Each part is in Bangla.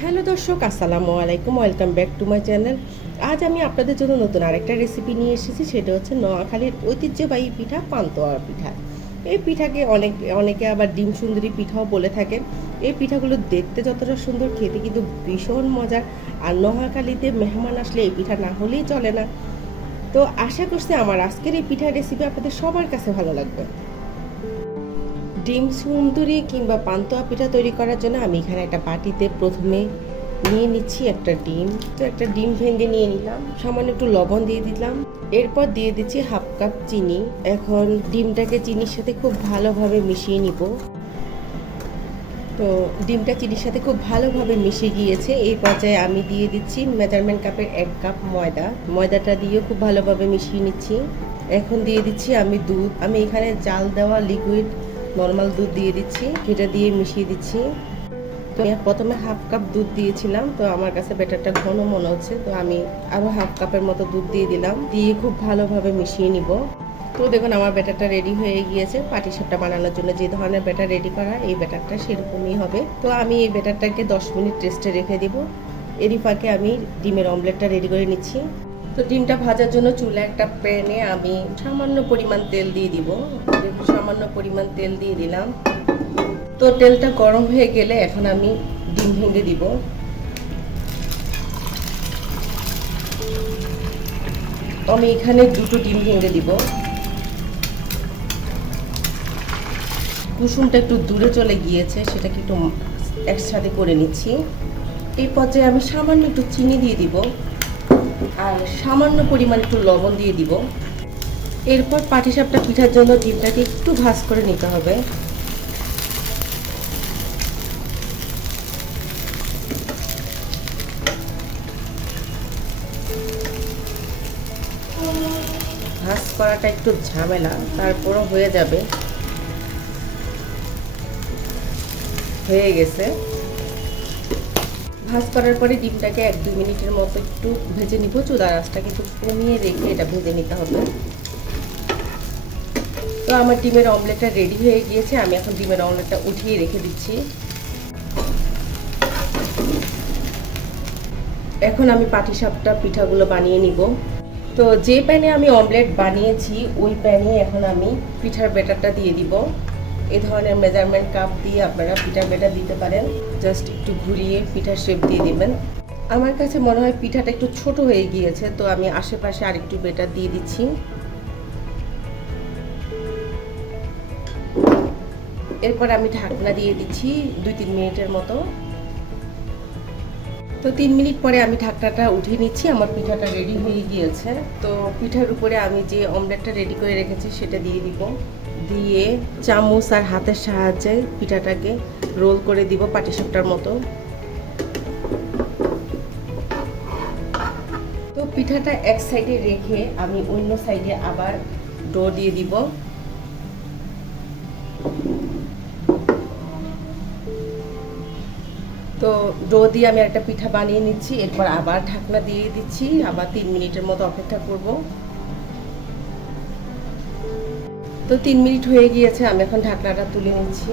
হ্যালো দর্শক, আসসালামু আলাইকুম, welcome back to my channel. আজ আমি আপনাদের জন্য নতুন আরেকটা রেসিপি নিয়ে এসেছি, সেটা হচ্ছে নোয়াখালীর ঐতিহ্যবাহী পিঠা পান্তোয়া পিঠা। এই পিঠাকে অনেক, অনেকে আবার ডিম সুন্দরী পিঠাও বলে থাকেন। এই পিঠাগুলো দেখতে যতটা সুন্দর, খেতে কিন্তু ভীষণ মজার। আর নোয়াখালীতে মেহমান আসলে এই পিঠা না হলেই চলে না। তো আশা করছি আমার আজকের এই পিঠা রেসিপি আপনাদের সবার কাছে ভালো লাগবে। ডিম সুন্দরী কিংবা পান্তুয়া পিঠা তৈরি করার জন্য আমি এখানে একটা বাটিতে প্রথমে নিয়ে নিচ্ছি একটা ডিম। তো একটা ডিম ভেঙে নিয়ে নিলাম। সামান্য একটু লবণ দিয়ে দিলাম। এরপর দিয়ে দিচ্ছি হাফ কাপ চিনি। এখন ডিমটাকে চিনির সাথে খুব ভালোভাবে মিশিয়ে নিব। তো ডিমটা চিনির সাথে খুব ভালোভাবে মিশে গিয়েছে। এই পর্যায়ে আমি দিয়ে দিচ্ছি মেজারমেন্ট কাপের এক কাপ ময়দা। ময়দাটা দিয়েও খুব ভালোভাবে মিশিয়ে নিচ্ছি। এখন দিয়ে দিচ্ছি আমি দুধ। আমি এখানে জাল দেওয়া লিকুইড নর্মাল দুধ দিয়ে দিচ্ছি, সেটা দিয়ে মিশিয়ে দিচ্ছি। তো প্রথমে হাফ কাপ দুধ দিয়েছিলাম, তো আমার কাছে ব্যাটারটা ঘন মনে হচ্ছে, তো আমি আরও হাফ কাপের মতো দুধ দিয়ে দিলাম, দিয়ে খুব ভালোভাবে মিশিয়ে নিব। তো দেখুন, আমার ব্যাটারটা রেডি হয়ে গিয়েছে পাটিসাপটা বানানোর জন্য যে ধরনের ব্যাটার রেডি করা, এই ব্যাটারটা সেরকমই হবে। তো আমি এই ব্যাটারটাকে দশ মিনিট রেস্টে রেখে দিব। এরই ফাঁকে আমি ডিমের অমলেটটা রেডি করে নিচ্ছি। তো ডিমটা ভাজার জন্য চুলা একটা প্যানে আমি সামান্য পরিমাণ তেল দিয়ে দিব। সামান্য পরিমাণ তেল দিয়ে দিলাম। তো তেলটা গরম হয়ে গেলে এখন আমি ডিম ভেঙে দিব। আমি এখানে দুটো ডিম ভেঙে দিব। কুসুমটা একটু দূরে চলে গিয়েছে, সেটাকে একটু একসাথে করে নিচ্ছি। এই পর্যায়ে আমি সামান্য একটু চিনি দিয়ে দিব। আর সামান্য পরিমাণ একটু লবণ দিয়ে দিব। এরপর পাটিসাপটা পিঠার জন্য ডিমটাকে একটু ভাজ করে নিতে হবে। ভাজ করাটা একটু ঝামেলা, তারপরও হয়ে যাবে। হয়ে গেছে। ভাজ করার পরে ডিমটাকে এক দুই মিনিটের মতো একটু ভেজে নিব। চুলার আঁচটা কিন্তু কমিয়ে রেখে এটা ভেজে নিতে হবে। তো আমার ডিমের অমলেটটা রেডি হয়ে গিয়েছে। আমি এখন ডিমের অমলেটটা উঠিয়ে রেখে দিচ্ছি। এখন আমি পাটিসাপটা পিঠাগুলো বানিয়ে নিব। তো যে প্যানে আমি অমলেট বানিয়েছি, ওই প্যানে এখন আমি পিঠার ব্যাটারটা দিয়ে দিব। এই ধরনের মেজারমেন্ট কাপ দিয়ে আপনারা পিঠা ব্যাটার দিতে পারেন। জাস্ট একটু ঘুরিয়ে পিঠার শেপ দিয়ে দিবেন। আমার কাছে মনে হয় পিঠাটা একটু ছোট হয়ে গিয়েছে, তো আমি আশেপাশে আরেকটু ব্যাটার দিয়ে দিচ্ছি। এরপর আমি ঢাকনা দিয়ে দিচ্ছি দুই তিন মিনিটের মতো। তো তিন মিনিট পরে আমি ঢাকনাটা উঠিয়ে নিচ্ছি, আমার পিঠাটা রেডি হয়ে গিয়েছে। তো পিঠার উপরে আমি যে অমলেটটা রেডি করে রেখেছি, সেটা দিয়ে দিব। দিয়ে চামচ আর হাতের সাহায্যে পিঠাটাকে রোল করে দিব পাটিসাপটার মতো। তো পিঠাটা এক সাইডে রেখে আমি অন্য সাইডে আবার ডো দিয়ে দিব। তো ডো দিয়ে আমি একটা পিঠা বানিয়ে নিচ্ছি, এরপর আবার ঢাকনা দিয়ে দিচ্ছি, আবার তিন মিনিটের মতো অপেক্ষা করব। তো তিন মিনিট হয়ে গিয়েছে, আমি এখন ঢাকনাটা তুলে নিচ্ছি।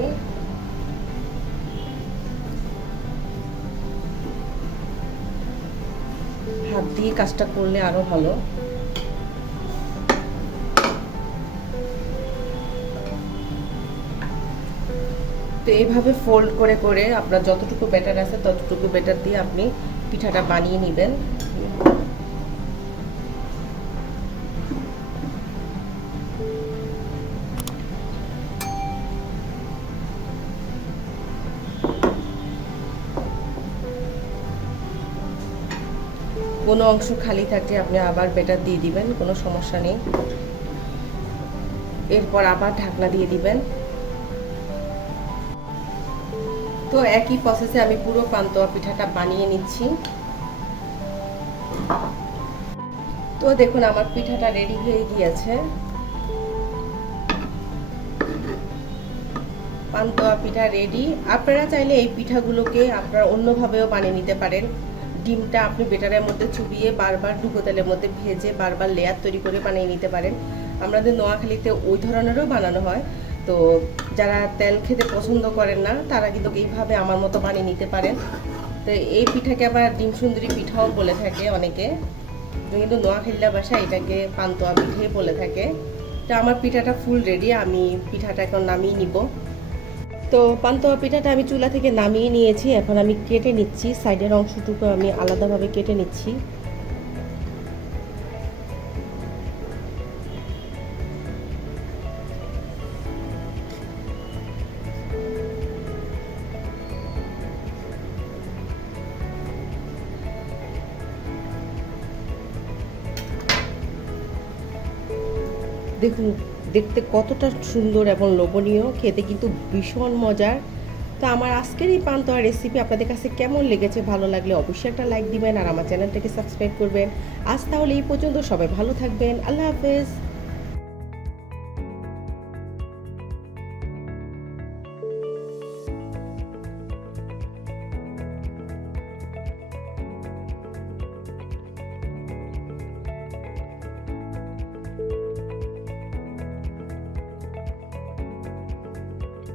হাত দিয়ে কাজটা করলে আরও ভালো। তো এইভাবে ফোল্ড করে করে আপনার যতটুকু ব্যাটার আছে, ততটুকু ব্যাটার দিয়ে আপনি পিঠাটা বানিয়ে নেবেন। কোনো অংশ খালি থাকলে আপনি আবার বেটার দিয়ে দিবেন, কোনো সমস্যা নেই। এরপর আবার ঢাকনা দিয়ে দিবেন। তো একই প্রসেসে আমি পুরো পান্তোয়া পিঠাটা বানিয়ে নিচ্ছি। তো দেখুন, আমার পিঠাটা রেডি হয়ে গিয়েছে। পান্তোয়া পিঠা রেডি আপনারা চাইলে এই পিঠাগুলোকে আপনারা অন্যভাবেও বানিয়ে নিতে পারেন। ডিমটা আপনি বেটারের মধ্যে চুবিয়ে বারবার ডুবো তেলের মধ্যে ভেজে বারবার লেয়ার তৈরি করে বানিয়ে নিতে পারেন। আমাদের নোয়াখালীতে ওই ধরনেরও বানানো হয়। তো যারা তেল খেতে পছন্দ করেন না, তারা কিন্তু এইভাবে আমার মতো বানিয়ে নিতে পারেন। তো এই পিঠাকে আবার ডিম সুন্দরী পিঠাও বলে থাকে অনেকে। কিন্তু নোয়াখালীলা ভাষা এটাকে পান্তোয়া পিঠে বলে থাকে। তো আমার পিঠাটা ফুল রেডি আমি পিঠাটা এখন নামিয়ে নিব। তো পান্তোয়া পিঠাটা আমি চুলা থেকে নামিয়ে নিয়েছি। এখন আমি কেটে নিচ্ছি। সাইডের অংশটুকু আমি আলাদাভাবে কেটে নিচ্ছি। দেখুন, দেখতে কতটা সুন্দর এবং লোভনীয়, খেতে কিন্তু ভীষণ মজার। তো আমার আজকের এই পান্তোয়া রেসিপি আপনাদের কাছে কেমন লেগেছে, ভালো লাগলে অবশ্যই একটা লাইক দিবেন আর আমার চ্যানেলটাকে সাবস্ক্রাইব করবেন। আজ তাহলে এই পর্যন্ত সবাই ভালো থাকবেন। আল্লাহ হাফেজ।